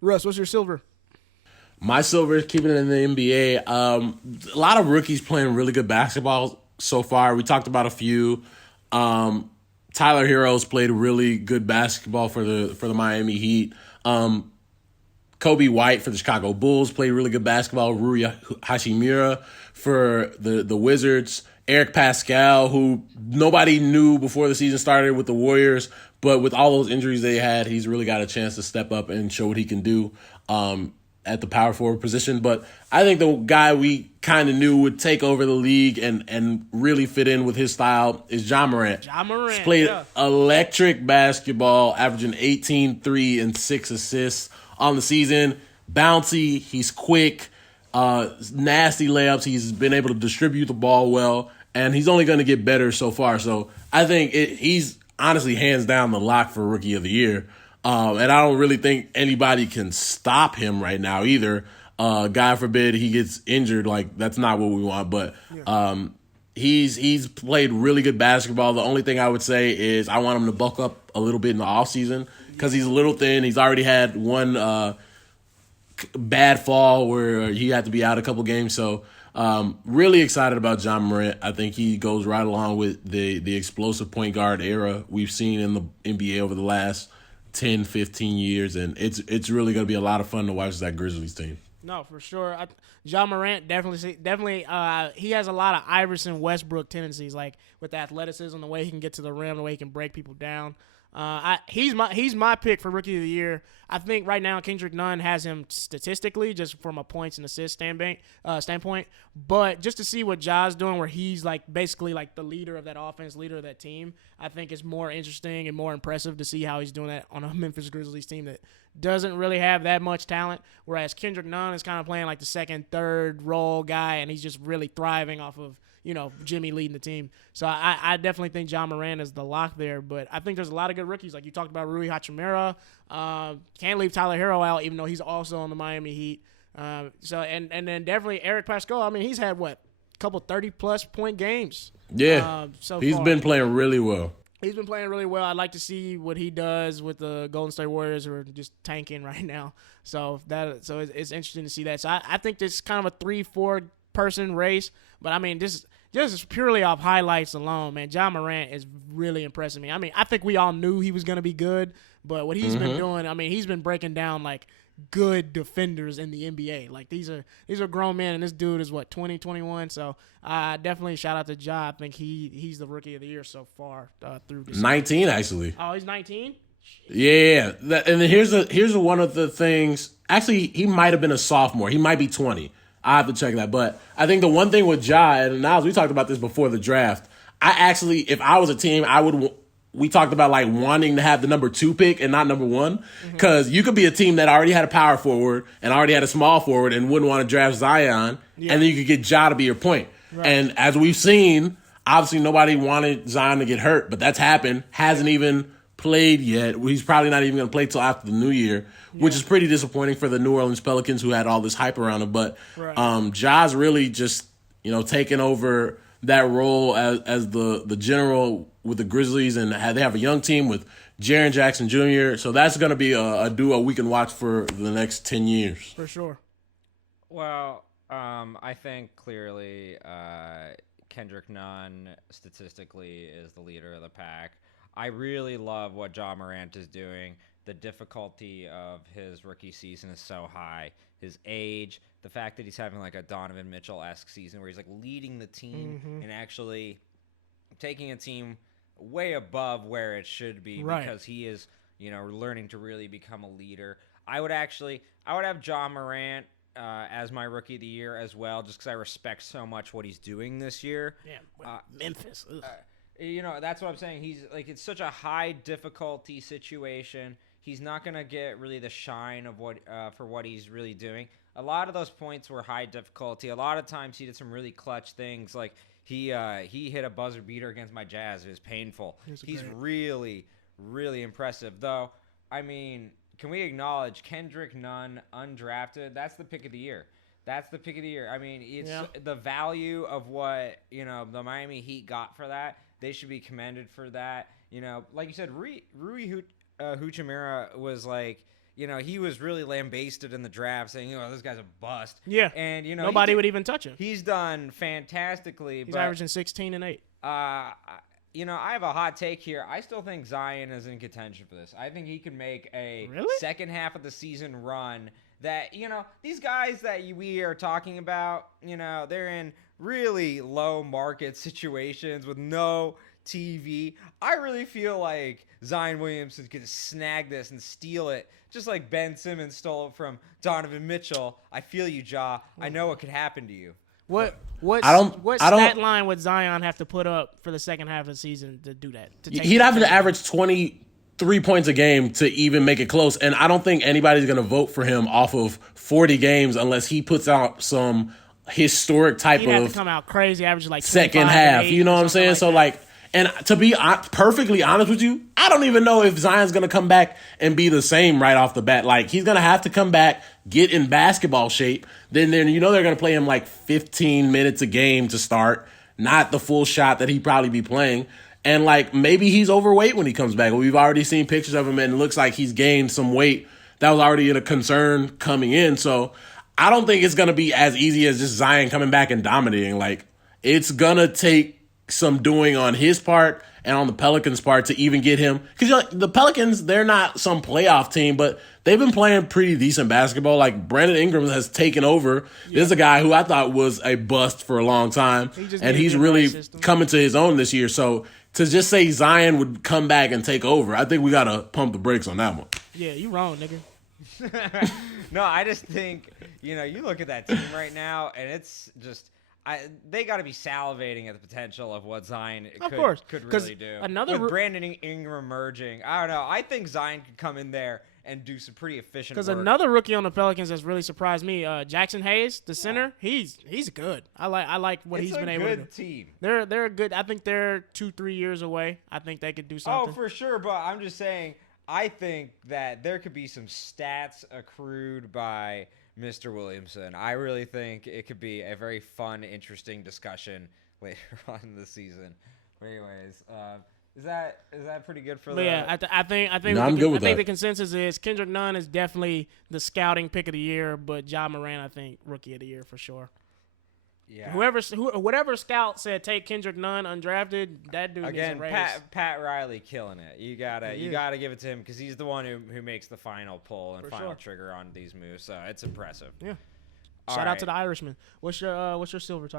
Russ, what's your silver? My silver is keeping it in the NBA. A lot of rookies playing really good basketball so far. We talked about a few. Tyler Hero's played really good basketball for the Miami Heat. Kobe White for the Chicago Bulls played really good basketball. Rui Hashimura for the Wizards. Eric Pascal, who nobody knew before the season started with the Warriors, but with all those injuries they had, he's really got a chance to step up and show what he can do at the power forward position. But I think the guy we kind of knew would take over the league and really fit in with his style is Ja Morant. Ja Morant, He's played yeah. electric basketball, averaging 18, 3, and 6 assists on the season. Bouncy, he's quick, nasty layups. He's been able to distribute the ball well, and he's only going to get better so far. So I think he's honestly hands down the lock for Rookie of the Year. And I don't really think anybody can stop him right now either. God forbid he gets injured. Like, that's not what we want. But he's played really good basketball. The only thing I would say is I want him to bulk up a little bit in the offseason because he's a little thin. He's already had one bad fall where he had to be out a couple games. So really excited about Ja Morant. I think he goes right along with the explosive point guard era we've seen in the NBA over the last 10, 15 years, and it's really going to be a lot of fun to watch that Grizzlies team. No, for sure. Ja Morant definitely. He has a lot of Iverson Westbrook tendencies, like with the athleticism, the way he can get to the rim, the way he can break people down. He's my pick for Rookie of the Year. I think right now Kendrick Nunn has him statistically, just from a points and assists standpoint. But just to see what Ja's doing, where he's like basically like the leader of that offense, leader of that team, I think it's more interesting and more impressive to see how he's doing that on a Memphis Grizzlies team that doesn't really have that much talent. Whereas Kendrick Nunn is kind of playing like the second, third role guy, and he's just really thriving off of Jimmy leading the team. So I definitely think Ja Morant is the lock there. But I think there's a lot of good rookies. Like you talked about Rui Hachimura. Can't leave Tyler Hero out, even though he's also on the Miami Heat. And then definitely Eric Pascal. I mean, he's had, a couple 30-plus point games. Yeah, he's far. been playing really well. He's been playing really well. I'd like to see what he does with the Golden State Warriors, who are just tanking right now. So it's interesting to see that. So I think this is kind of a 3-4 person race. But I mean, just purely off highlights alone, man, Ja Morant is really impressing me. I mean, I think we all knew he was going to be good, but what he's been doing, I mean, he's been breaking down like good defenders in the NBA. Like these are grown men, and this dude is 20, 21. So definitely shout out to Ja. I think he's the Rookie of the Year so far through this 19 actually. Oh, he's 19. Yeah, and then here's one of the things. Actually, he might have been a sophomore. He might be 20. I have to check that. But I think the one thing with Ja, and Niles, we talked about this before the draft. I actually, if I was a team, we talked about like wanting to have the number 2 pick and not number 1. Because you could be a team that already had a power forward and already had a small forward and wouldn't want to draft Zion. Yeah. And then you could get Ja to be your point. Right. And as we've seen, obviously nobody wanted Zion to get hurt, but that's happened. Hasn't even played yet. He's probably not even going to play till after the new year, which is pretty disappointing for the New Orleans Pelicans, who had all this hype around him. But Ja's really just taking over that role as the general with the Grizzlies, and they have a young team with Jaren Jackson Jr. So that's going to be a duo we can watch for the next 10 years. For sure. Well, I think clearly Kendrick Nunn statistically is the leader of the pack. I really love what Ja Morant is doing. The difficulty of his rookie season is so high. His age, the fact that he's having like a Donovan Mitchell-esque season where he's like leading the team and actually taking a team way above where it should be because he is, learning to really become a leader. I would have Ja Morant as my Rookie of the Year as well, just because I respect so much what he's doing this year. Yeah, Memphis. That's what I'm saying. He's like, it's such a high difficulty situation. He's not gonna get really the shine of for what he's really doing. A lot of those points were high difficulty. A lot of times he did some really clutch things. Like he hit a buzzer beater against my Jazz. It was painful. He's really, really impressive. Though, I mean, can we acknowledge Kendrick Nunn, undrafted? That's the pick of the year. I mean, it's the value of what the Miami Heat got for that. They should be commended for that. Like you said, Rui Hachimura was like, he was really lambasted in the draft, saying, this guy's a bust. Yeah. And nobody would even touch him. He's done fantastically. He's averaging 16 and 8. I have a hot take here. I still think Zion is in contention for this. I think he could make a second half of the season run that, these guys that we are talking about, they're in really low market situations with no TV. I really feel like Zion Williamson could snag this and steal it, just like Ben Simmons stole it from Donovan Mitchell. I feel you, Ja. I know what could happen to you. What stat line would Zion have to put up for the second half of the season to do that? He'd have to average 23 points a game to even make it close. And I don't think anybody's going to vote for him off of 40 games unless he puts out some historic type He'd of have to come out crazy, averaging like second half. You know what I'm saying? So and to be perfectly honest with you, I don't even know if Zion's going to come back and be the same right off the bat. Like, he's going to have to come back, get in basketball shape. Then they're going to play him like 15 minutes a game to start, not the full shot that he'd probably be playing. And, maybe he's overweight when he comes back. We've already seen pictures of him, and it looks like he's gained some weight. That was already a concern coming in. So I don't think it's going to be as easy as just Zion coming back and dominating. It's going to take some doing on his part and on the Pelicans' part to even get him. Because the Pelicans, they're not some playoff team, but they've been playing pretty decent basketball. Brandon Ingram has taken over. Yeah. This is a guy who I thought was a bust for a long time, and he's really coming to his own this year. So to just say Zion would come back and take over, I think we got to pump the brakes on that one. Yeah, you wrong, nigga. No, I just think, you look at that team right now, and it's just – they got to be salivating at the potential of what Zion could really do. With Brandon Ingram emerging, I don't know. I think Zion could come in there and do some pretty efficient work. Because another rookie on the Pelicans that's really surprised me, Jackson Hayes, the center, he's good. I like what he's been able to do. It's a good team. They're good. I think they're 2-3 years away. I think they could do something. Oh, for sure. But I'm just saying, I think that there could be some stats accrued by Mr. Williamson. I really think it could be a very fun, interesting discussion later on in the season. But anyways, is that pretty good for I think the consensus is Kendrick Nunn is definitely the scouting pick of the year, but Ja Morant, I think, rookie of the year for sure. Yeah. Whatever scout said take Kendrick Nunn undrafted, that dude needs a raise. Pat Riley killing it. You gotta give it to him because he's the one who makes the final pull and final trigger on these moves. So it's impressive. Yeah. Shout out to the Irishman. What's your silver topic?